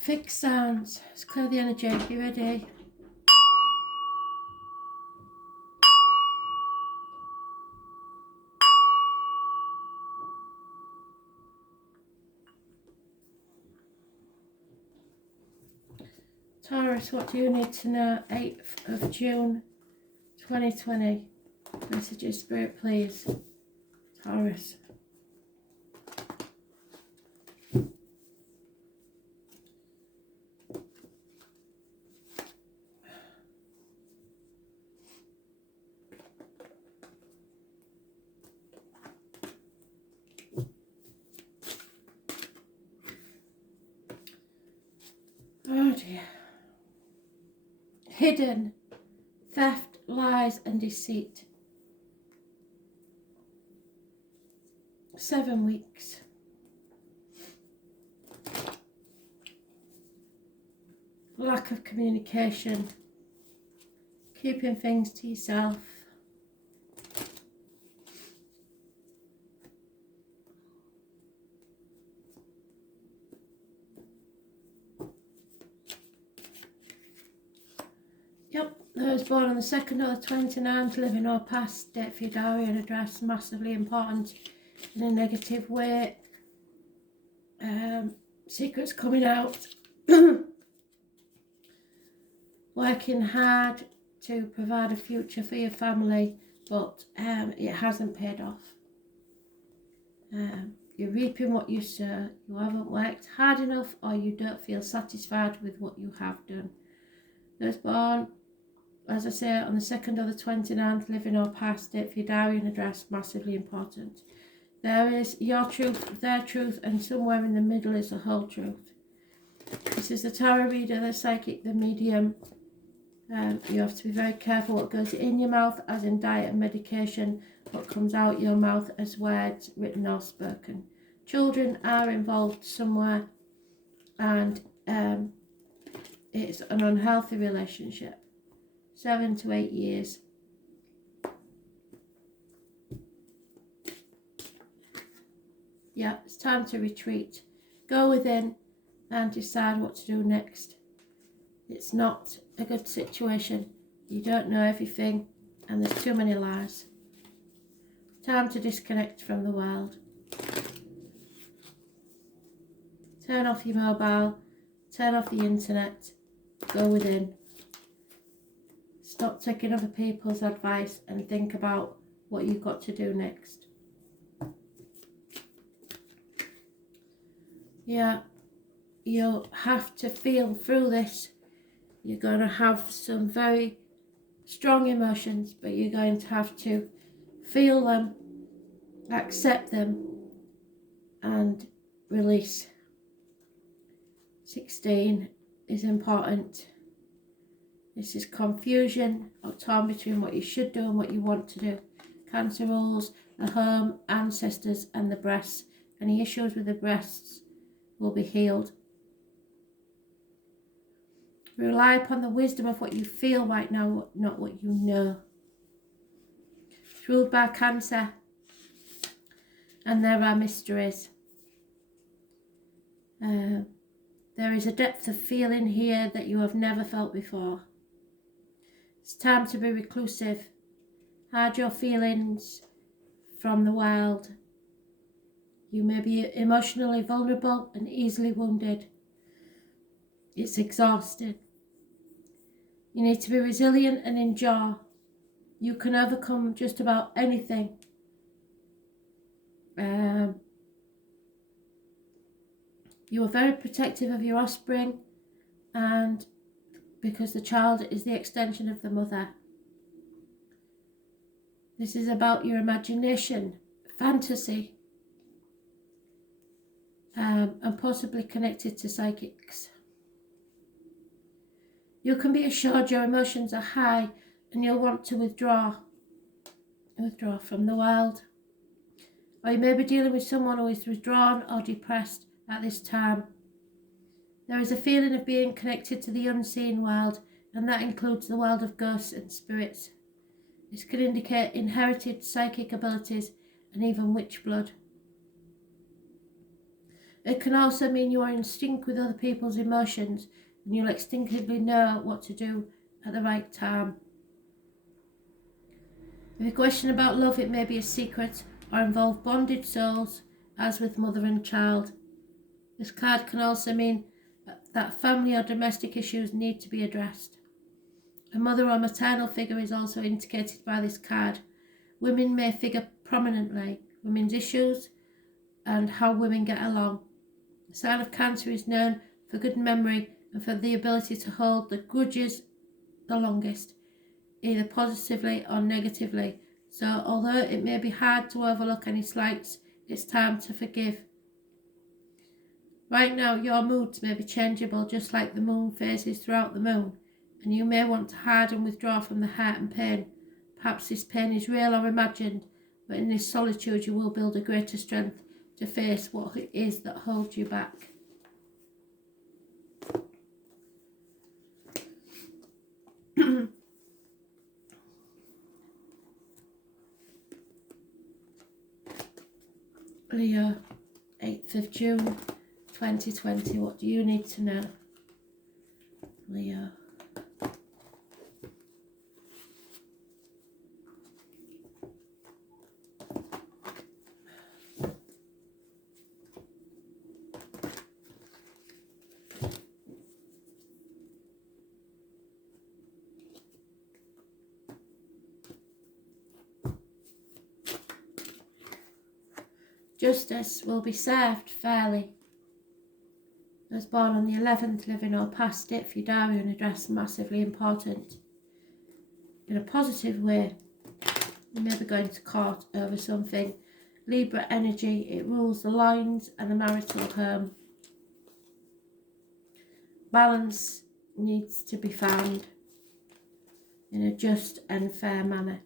Fixed sounds. Let's clear the energy. You ready? Taurus, what do you need to know? 8th of June 2020. Messages, Spirit, please. Taurus. Oh dear. Hidden, theft, lies and deceit. 7 weeks. Lack of communication. Keeping things to yourself. Yep, those born on the 2nd or the 29th, living or past, date for your diary and address, massively important in a negative way. Secrets coming out. Working hard to provide a future for your family, but it hasn't paid off. You're reaping what you sow. You haven't worked hard enough, or you don't feel satisfied with what you have done. Those born, as I say, on the 2nd or the 29th, living or past, date for your diary and address, massively important. There is your truth, their truth, and somewhere in the middle is the whole truth. This is the tarot reader, the psychic, the medium. You have to be very careful what goes in your mouth, as in diet and medication, what comes out your mouth as words, written or spoken. Children are involved somewhere, and it's an unhealthy relationship. 7 to 8 years. Yeah, it's time to retreat. Go within and decide what to do next. It's not a good situation. You don't know everything and there's too many lies. Time to disconnect from the world. Turn off your mobile. Turn off the internet. Go within. Stop taking other people's advice and think about what you've got to do next. Yeah, you'll have to feel through this. You're going to have some very strong emotions, but you're going to have to feel them, accept them, and release. 16 is important. This is confusion or torn between what you should do and what you want to do. Cancer rules the home, ancestors, and the breasts. Any issues with the breasts will be healed. Rely upon the wisdom of what you feel right now, not what you know. It's ruled by Cancer, and there are mysteries. There is a depth of feeling here that you have never felt before. It's time to be reclusive. Hide your feelings from the world. You may be emotionally vulnerable and easily wounded. It's exhausting. You need to be resilient and endure. You can overcome just about anything. You are very protective of your offspring, and because the child is the extension of the mother. This is about your imagination, fantasy, and possibly connected to psychics. You can be assured your emotions are high and you'll want to withdraw from the world. Or you may be dealing with someone who is withdrawn or depressed at this time. There is a feeling of being connected to the unseen world, and that includes the world of ghosts and spirits. This can indicate inherited psychic abilities and even witch blood. It can also mean you are in sync with other people's emotions and you'll instinctively know what to do at the right time. If you question about love, it may be a secret or involve bonded souls, as with mother and child. This card can also mean that family or domestic issues need to be addressed. A mother or maternal figure is also indicated by this card. Women may figure prominently, women's issues and how women get along. The sign of Cancer is known for good memory and for the ability to hold the grudges the longest, either positively or negatively. So although it may be hard to overlook any slights, it's time to forgive. Right now your moods may be changeable, just like the moon phases throughout the moon, and you may want to hide and withdraw from the hurt and pain. Perhaps this pain is real or imagined, but in this solitude you will build a greater strength to face what it is that holds you back. Leo, 8th of June 2020. What do you need to know, Leo? Justice will be served fairly. Those born on the 11th, living or past it, for your diary and address, massively important. In a positive way, you may be going to court over something. Libra energy, it rules the lines and the marital home. Balance needs to be found in a just and fair manner.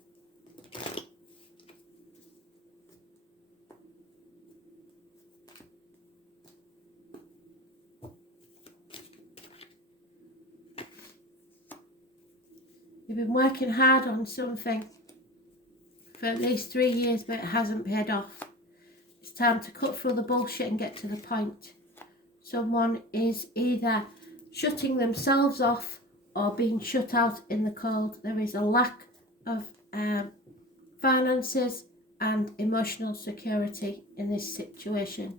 You've been working hard on something for at least 3 years, but it hasn't paid off. It's time to cut through the bullshit and get to the point. Someone is either shutting themselves off or being shut out in the cold. There is a lack of finances and emotional security in this situation.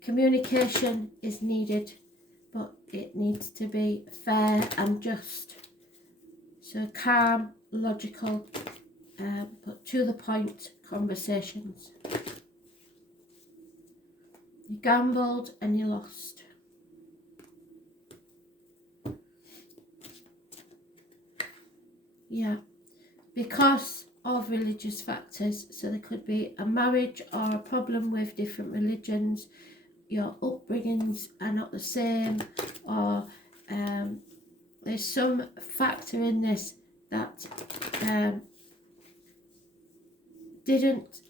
Communication is needed, but it needs to be fair and just. So calm, logical, but to the point conversations. You gambled and you lost. Yeah, because of religious factors. So there could be a marriage or a problem with different religions. Your upbringings are not the same, or there's some factor in this that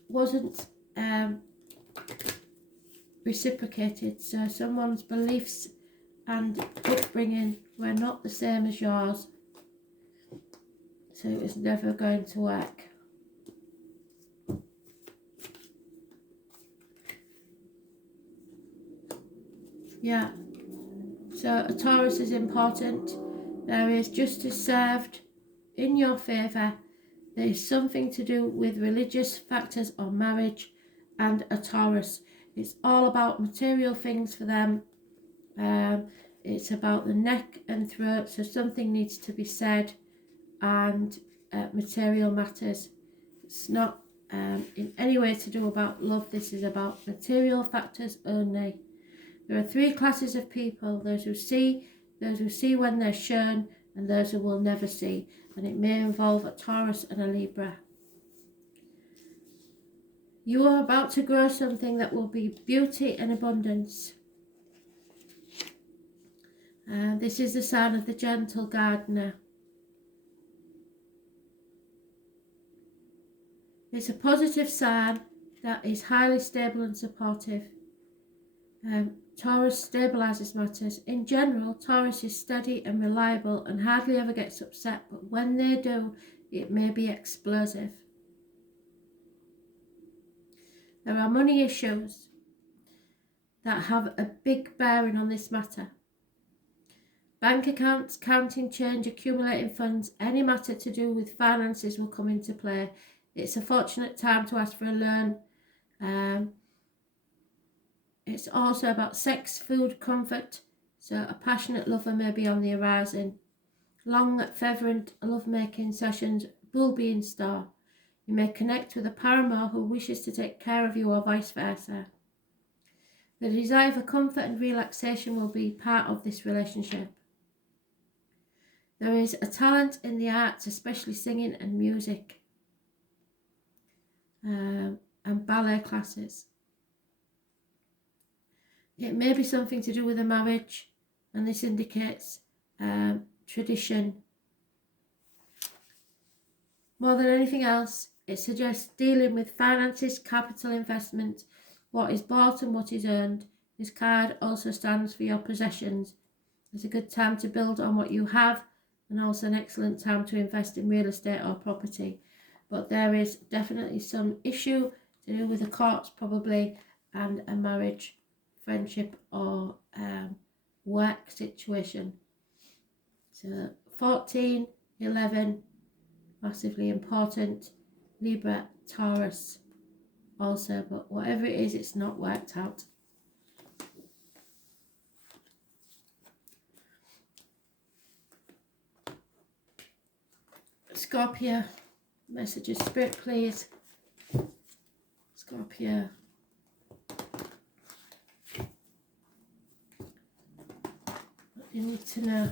wasn't reciprocated. So someone's beliefs and upbringing were not the same as yours. So it was never going to work. Yeah. So a Taurus is important. There is justice served in your favour. There is something to do with religious factors or marriage and a Taurus. It's all about material things for them. It's about the neck and throat, so something needs to be said, and material matters. It's not in any way to do about love. This is about material factors only. There are 3 classes of people: those who see when they're shown, and those who will never see. And it may involve a Taurus and a Libra. You are about to grow something that will be beauty and abundance. This is the sign of the gentle gardener. It's a positive sign that is highly stable and supportive. Taurus stabilises matters. In general, Taurus is steady and reliable and hardly ever gets upset, but when they do, it may be explosive. There are money issues. that have a big bearing on this matter. Bank accounts, counting change, accumulating funds, any matter to do with finances will come into play. It's a fortunate time to ask for a loan. It's also about sex, food, comfort, so a passionate lover may be on the horizon. Long, fervent love-making sessions will be in store. You may connect with a paramour who wishes to take care of you or vice versa. The desire for comfort and relaxation will be part of this relationship. There is a talent in the arts, especially singing and music, and ballet classes. It may be something to do with a marriage, and this indicates tradition. More than anything else, it suggests dealing with finances, capital investment, what is bought and what is earned. This card also stands for your possessions. It's a good time to build on what you have, and also an excellent time to invest in real estate or property. But there is definitely some issue to do with the courts probably, and a marriage, friendship, or work situation. So 14, 11, massively important. Libra, Taurus also, but whatever it is, it's not worked out. Scorpio, messages, Spirit, please. Scorpio. What do you need to know?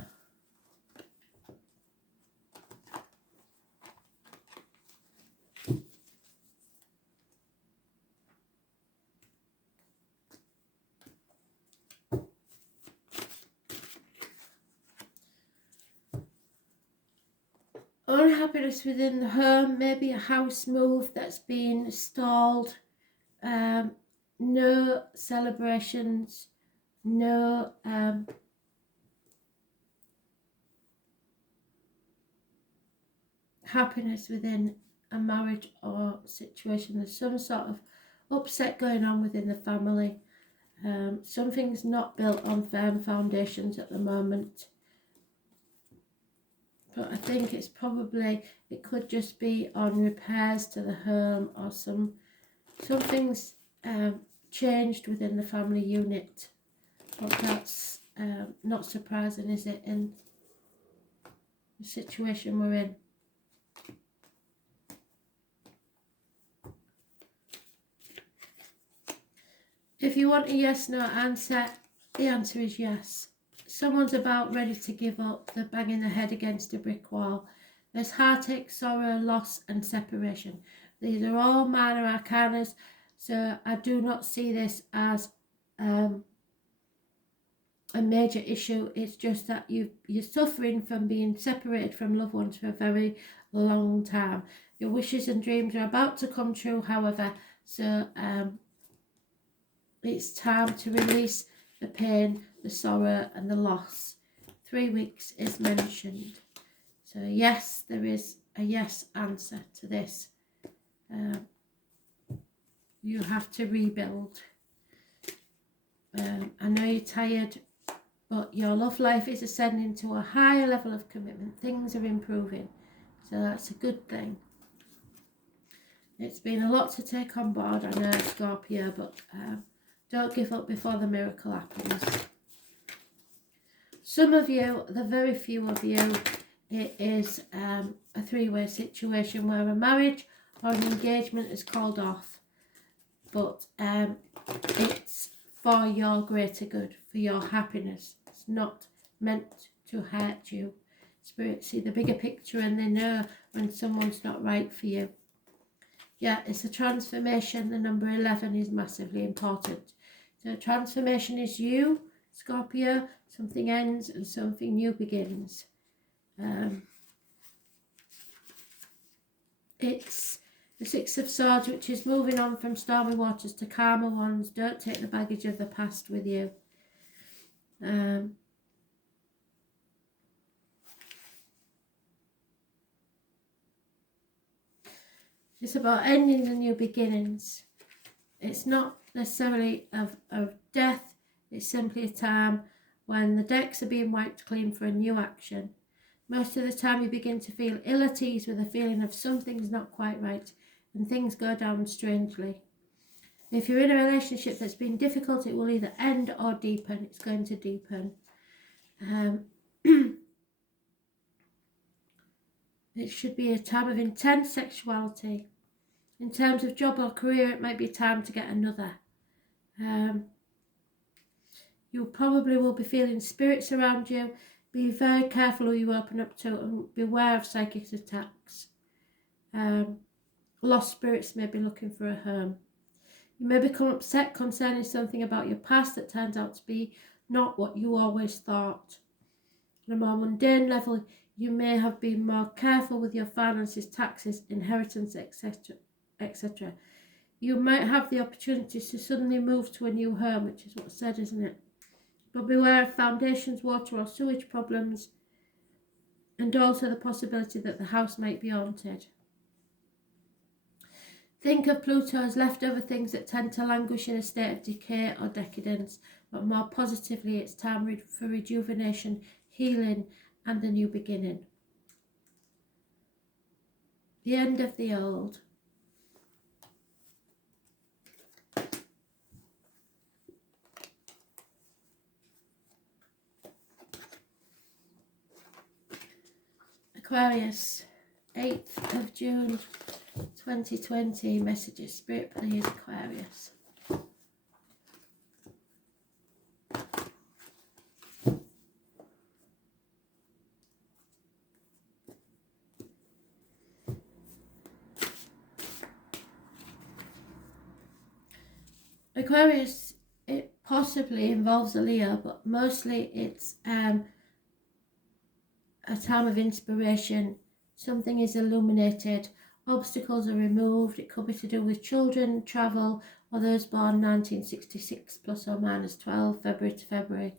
Unhappiness within the home, maybe a house move that's been stalled, no celebrations, no happiness within a marriage or situation. There's some sort of upset going on within the family. Something's not built on firm foundations at the moment. But I think it's probably, it could just be on repairs to the home, or something's changed within the family unit. But that's not surprising, is it, in the situation we're in? If you want a yes/no answer, the answer is yes. Someone's about ready to give up. They're banging their head against a brick wall. There's heartache, sorrow, loss and separation. These are all minor arcanas, so I do not see this as a major issue. It's just that you're suffering from being separated from loved ones for a very long time. Your wishes and dreams are about to come true, however, so it's time to release the pain, the sorrow and the loss. 3 weeks is mentioned. So yes, there is a yes answer to this. You have to rebuild. I know you're tired, but your love life is ascending to a higher level of commitment. Things are improving, so that's a good thing. It's been a lot to take on board, I know, Scorpio, but don't give up before the miracle happens. Some of you, the very few of you, it is a three-way situation where a marriage or an engagement is called off, but it's for your greater good, for your happiness. It's not meant to hurt you. Spirits see the bigger picture and they know when someone's not right for you. Yeah, it's a transformation. The number 11 is massively important. So transformation is you, Scorpio. Something ends and something new begins. It's the Six of Swords, which is moving on from stormy waters to calmer ones. Don't take the baggage of the past with you. It's about endings and new beginnings. it's not necessarily of death. It's simply a time when the decks are being wiped clean for a new action. Most of the time you begin to feel ill at ease with a feeling of something's not quite right and things go down strangely. If you're in a relationship that's been difficult, it will either end or deepen. It's going to deepen. It should be a time of intense sexuality. In terms of job or career, it might be time to get another. You probably will be feeling spirits around you. Be very careful who you open up to and beware of psychic attacks. Lost spirits may be looking for a home. You may become upset concerning something about your past that turns out to be not what you always thought. On a more mundane level, you may have been more careful with your finances, taxes, inheritance, etc. etc. You might have the opportunity to suddenly move to a new home, which is what's said, isn't it? But beware of foundations, water or sewage problems, and also the possibility that the house might be haunted. Think of Pluto as leftover things that tend to languish in a state of decay or decadence, but more positively, it's time for rejuvenation, healing, and a new beginning. The end of the old. Aquarius, 8th of June 2020. Messages, Spirit, please, Aquarius. Aquarius, it possibly involves a Leo, but mostly it's a time of inspiration. Something is illuminated, obstacles are removed. It could be to do with children, travel, or those born 1966 plus or minus 12, February to February.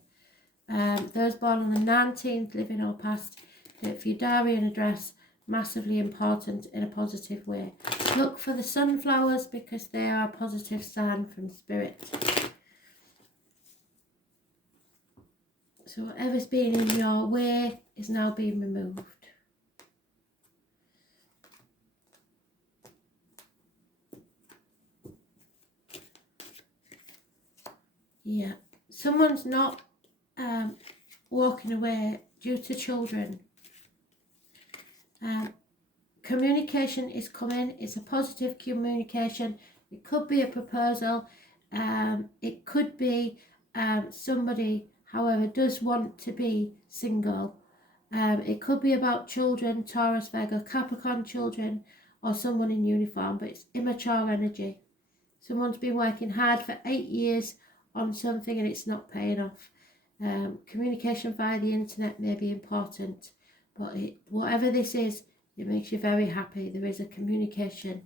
Those born on the 19th, living or past, do it for your diary and address. Massively important in a positive way. Look for the sunflowers because they are a positive sign from Spirit. So whatever's been in your way is now being removed. Yeah, someone's not walking away due to children. Communication is coming. It's a positive communication. It could be a proposal. It could be somebody, however, does want to be single. It could be about children, Taurus, Virgo, Capricorn children, or someone in uniform, but it's immature energy. Someone's been working hard for 8 years on something and it's not paying off. Communication via the internet may be important, but whatever this is, it makes you very happy. There is a communication.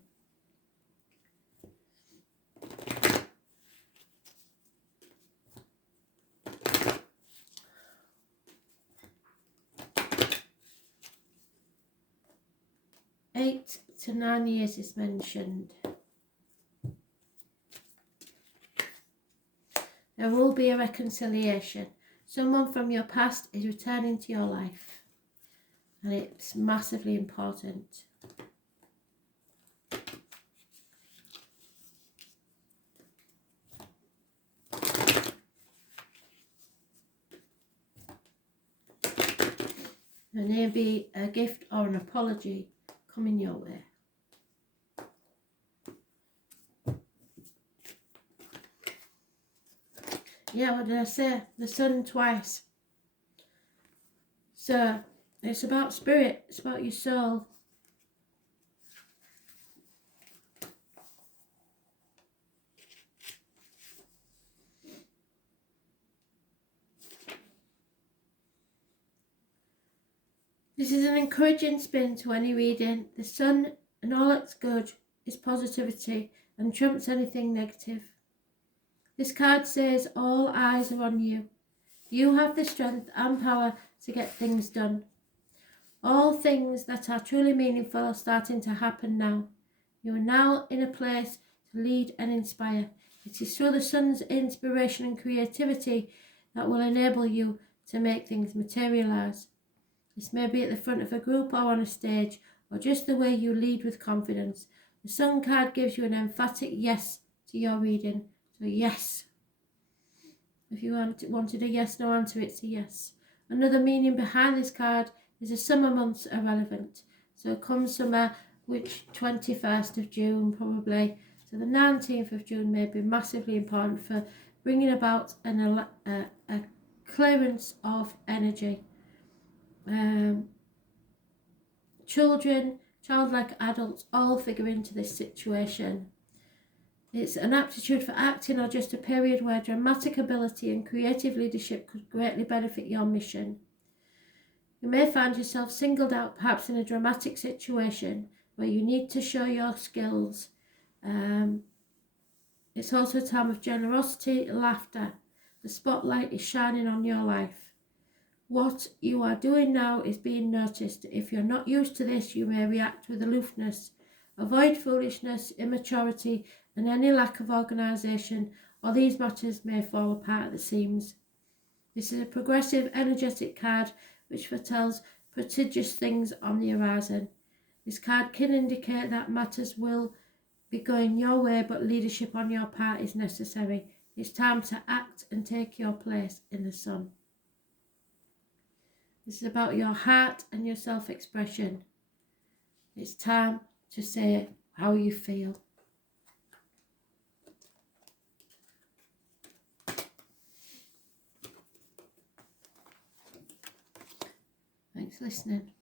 Eight to 9 years is mentioned. There will be a reconciliation. Someone from your past is returning to your life. And it's massively important. There may be a gift or an apology coming your way. Yeah, what did I say? The sun twice. So it's about spirit, it's about your soul. This is an encouraging spin to any reading. The sun and all that's good is positivity and trumps anything negative. This card says all eyes are on you. You have the strength and power to get things done. All things that are truly meaningful are starting to happen now. You are now in a place to to lead and inspire. It is through the sun's inspiration and creativity that will enable you to make things materialise. This may be at the front of a group or on a stage, or just the way you lead with confidence. The sun card gives you an emphatic yes to your reading. So yes. If you wanted a yes, no answer, it's a yes. Another meaning behind this card is the summer months are relevant. So come summer, which 21st of June probably. So the 19th of June may be massively important for bringing about a clearance of energy. Children, childlike adults all figure into this situation. It's an aptitude for acting or just a period where dramatic ability and creative leadership could greatly benefit your mission. You may find yourself singled out perhaps in a dramatic situation where you need to show your skills. It's also a time of generosity, laughter. The spotlight is shining on your life. What you are doing now is being noticed. If you're not used to this, you may react with aloofness. Avoid foolishness, immaturity, and any lack of organisation, or these matters may fall apart at the seams. This is a progressive, energetic card which foretells prodigious things on the horizon. This card can indicate that matters will be going your way, but leadership on your part is necessary. It's time to act and take your place in the sun. This is about your heart and your self-expression. It's time to say how you feel. Thanks for listening.